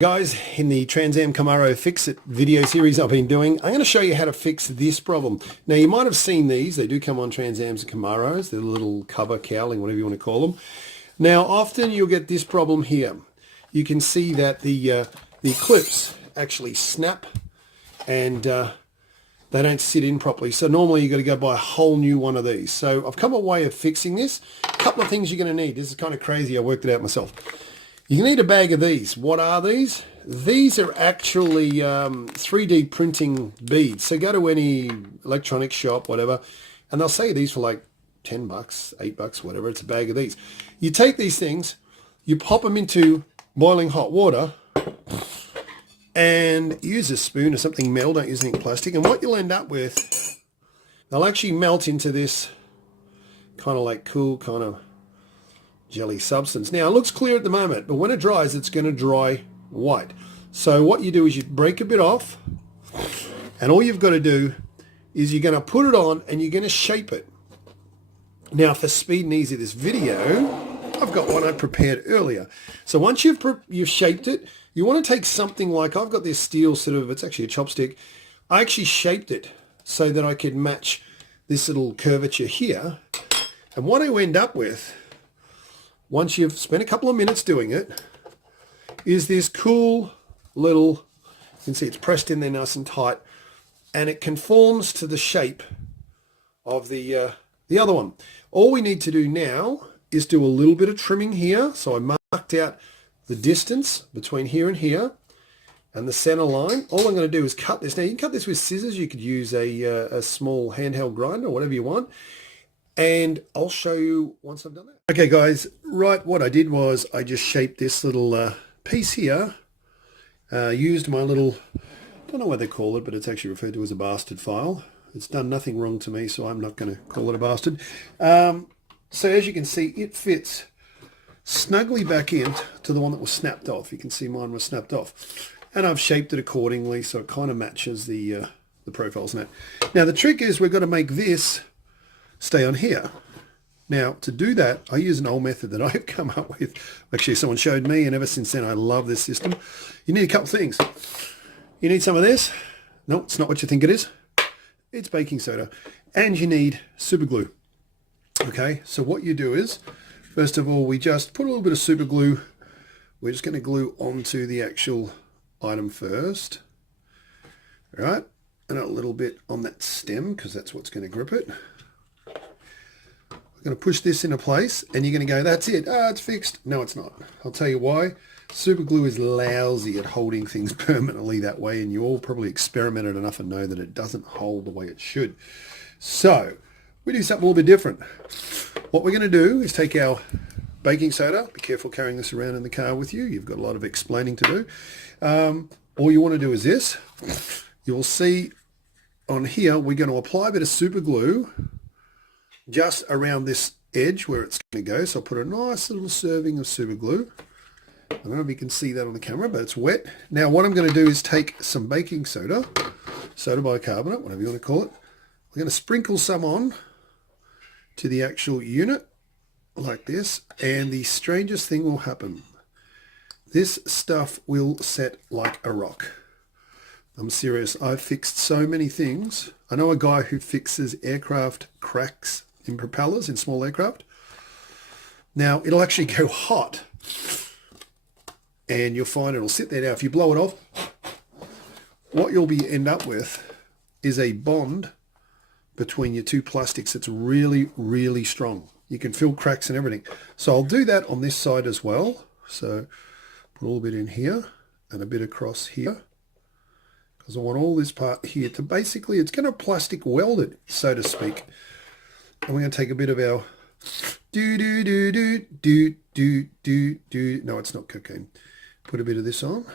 Guys, in the Am Camaro Fix-It video series I've been doing, I'm going to show you how to fix this problem. Now, you might have seen these. They do come on Trans Ams and Camaros. They're little cover cowling, whatever you want to call them. Now, often you'll get this problem here. You can see that the clips actually snap and they don't sit in properly. So normally you've got to go buy a whole new one of these. So I've come a way of fixing this. A couple of things you're going to need. This is kind of crazy. I worked it out myself. You need a bag of these. What are these? These are actually 3D printing beads. So go to any electronics shop, whatever, and they'll sell you these for like 10 bucks, 8 bucks, whatever. It's a bag of these. You take these things, you pop them into boiling hot water and use a spoon or something metal, don't use anything plastic. And what you'll end up with, they'll actually melt into this kind of like cool kind of jelly substance. Now it looks clear at the moment, but when it dries, it's going to dry white. So what you do is you break a bit off, and all you've got to do is you're going to put it on and you're going to shape it. Now for speed and ease of this video, I've got one I prepared earlier. So once you've shaped it, you want to take something like, I've got this steel sort of, it's actually a chopstick. I actually shaped it so that I could match this little curvature here. And what I end up with, once you've spent a couple of minutes doing it, is this cool little, you can see it's pressed in there nice and tight, and it conforms to the shape of the other one. All we need to do now is do a little bit of trimming here. So I marked out the distance between here and here and the center line. All I'm going to do is cut this. Now you can cut this with scissors. You could use a small handheld grinder, whatever you want. And I'll show you once I've done that. Okay guys, right, what I did was I just shaped this little piece here, used my little, I don't know what they call it, but it's actually referred to as a bastard file. It's done nothing wrong to me, so I'm not going to call it a bastard. So as you can see, it fits snugly back in to the one that was snapped off. You can see mine was snapped off. And I've shaped it accordingly, so it kind of matches the profiles in it. Now the trick is we've got to make this stay on here. Now to do that, I use an old method that I've come up with. Actually, someone showed me, and ever since then I love this system. You need a couple things. You need some of this. No, it's not what you think it is. It's baking soda. And you need super glue. Okay, so what you do is, first of all, we just put a little bit of super glue. We're just going to glue onto the actual item first. All right, and a little bit on that stem, because that's what's going to grip it. We're going to push this into place, and you're going to go, that's it. Ah, it's fixed. No, it's not. I'll tell you why. Super glue is lousy at holding things permanently that way, and you all probably experimented enough and know that it doesn't hold the way it should. So we do something a little bit different. What we're going to do is take our baking soda. Be careful carrying this around in the car with you. You've got a lot of explaining to do. All you want to do is this. You'll see on here, we're going to apply a bit of super glue just around this edge where it's going to go. So I'll put a nice little serving of super glue. I don't know if you can see that on the camera, but it's wet. Now what I'm going to do is take some baking soda, soda bicarbonate, whatever you want to call it. We're going to sprinkle some on to the actual unit like this, and the strangest thing will happen. This stuff will set like a rock. I'm serious. I've fixed so many things. I know a guy who fixes aircraft cracks in propellers in small aircraft. Now it'll actually go hot, and you'll find it'll sit there. Now if you blow it off, what you'll end up with is a bond between your two plastics that's really, really strong. You can feel cracks and everything. So I'll do that on this side as well. So put a little bit in here and a bit across here, because I want all this part here to basically, it's going to plastic weld it, so to speak. And we're going to take a bit of our no, it's not cocaine. Put a bit of this on.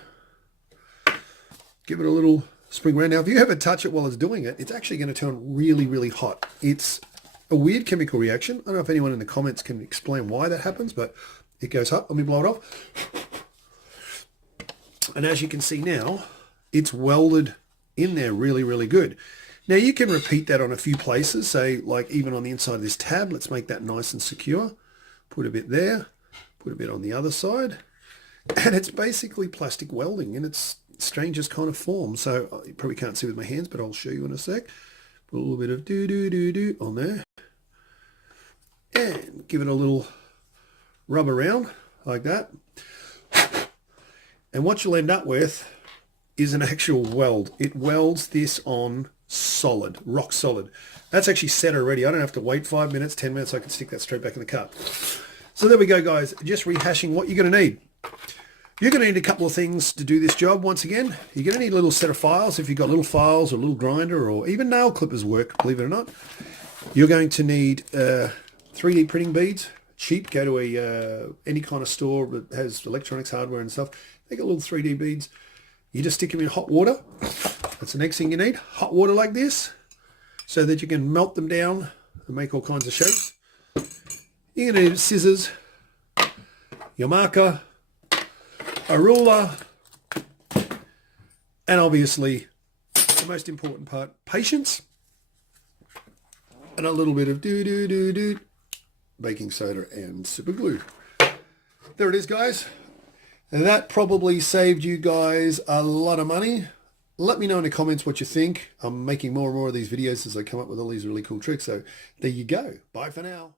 Give it a little spring around. Now, if you ever touch it while it's doing it, it's actually going to turn really, really hot. It's a weird chemical reaction. I don't know if anyone in the comments can explain why that happens, but it goes hot. Let me blow it off. And as you can see now, it's welded in there really, really good. Now you can repeat that on a few places, say like even on the inside of this tab. Let's make that nice and secure. Put a bit there, put a bit on the other side. And it's basically plastic welding in its strangest kind of form. So you probably can't see with my hands, but I'll show you in a sec. Put a little bit of do-do-do-do on there. And give it a little rub around like that. And what you'll end up with is an actual weld. It welds this on solid, rock solid. That's actually set already. I don't have to wait 5 minutes, 10 minutes. I can stick that straight back in the car. So there we go, guys. Just rehashing what you're going to need. You're going to need a couple of things to do this job. Once again, you're going to need a little set of files. If you've got little files or a little grinder or even nail clippers work, believe it or not. You're going to need 3D printing beads. Cheap. Go to any kind of store that has electronics, hardware and stuff. They got little 3D beads. You just stick them in hot water. That's the next thing you need. Hot water like this so that you can melt them down and make all kinds of shapes. You're going to need scissors, your marker, a ruler, and obviously the most important part, patience, and a little bit of baking soda and super glue. There it is, guys. That probably saved you guys a lot of money. Let me know in the comments what you think. I'm making more and more of these videos as I come up with all these really cool tricks. So there you go. Bye for now.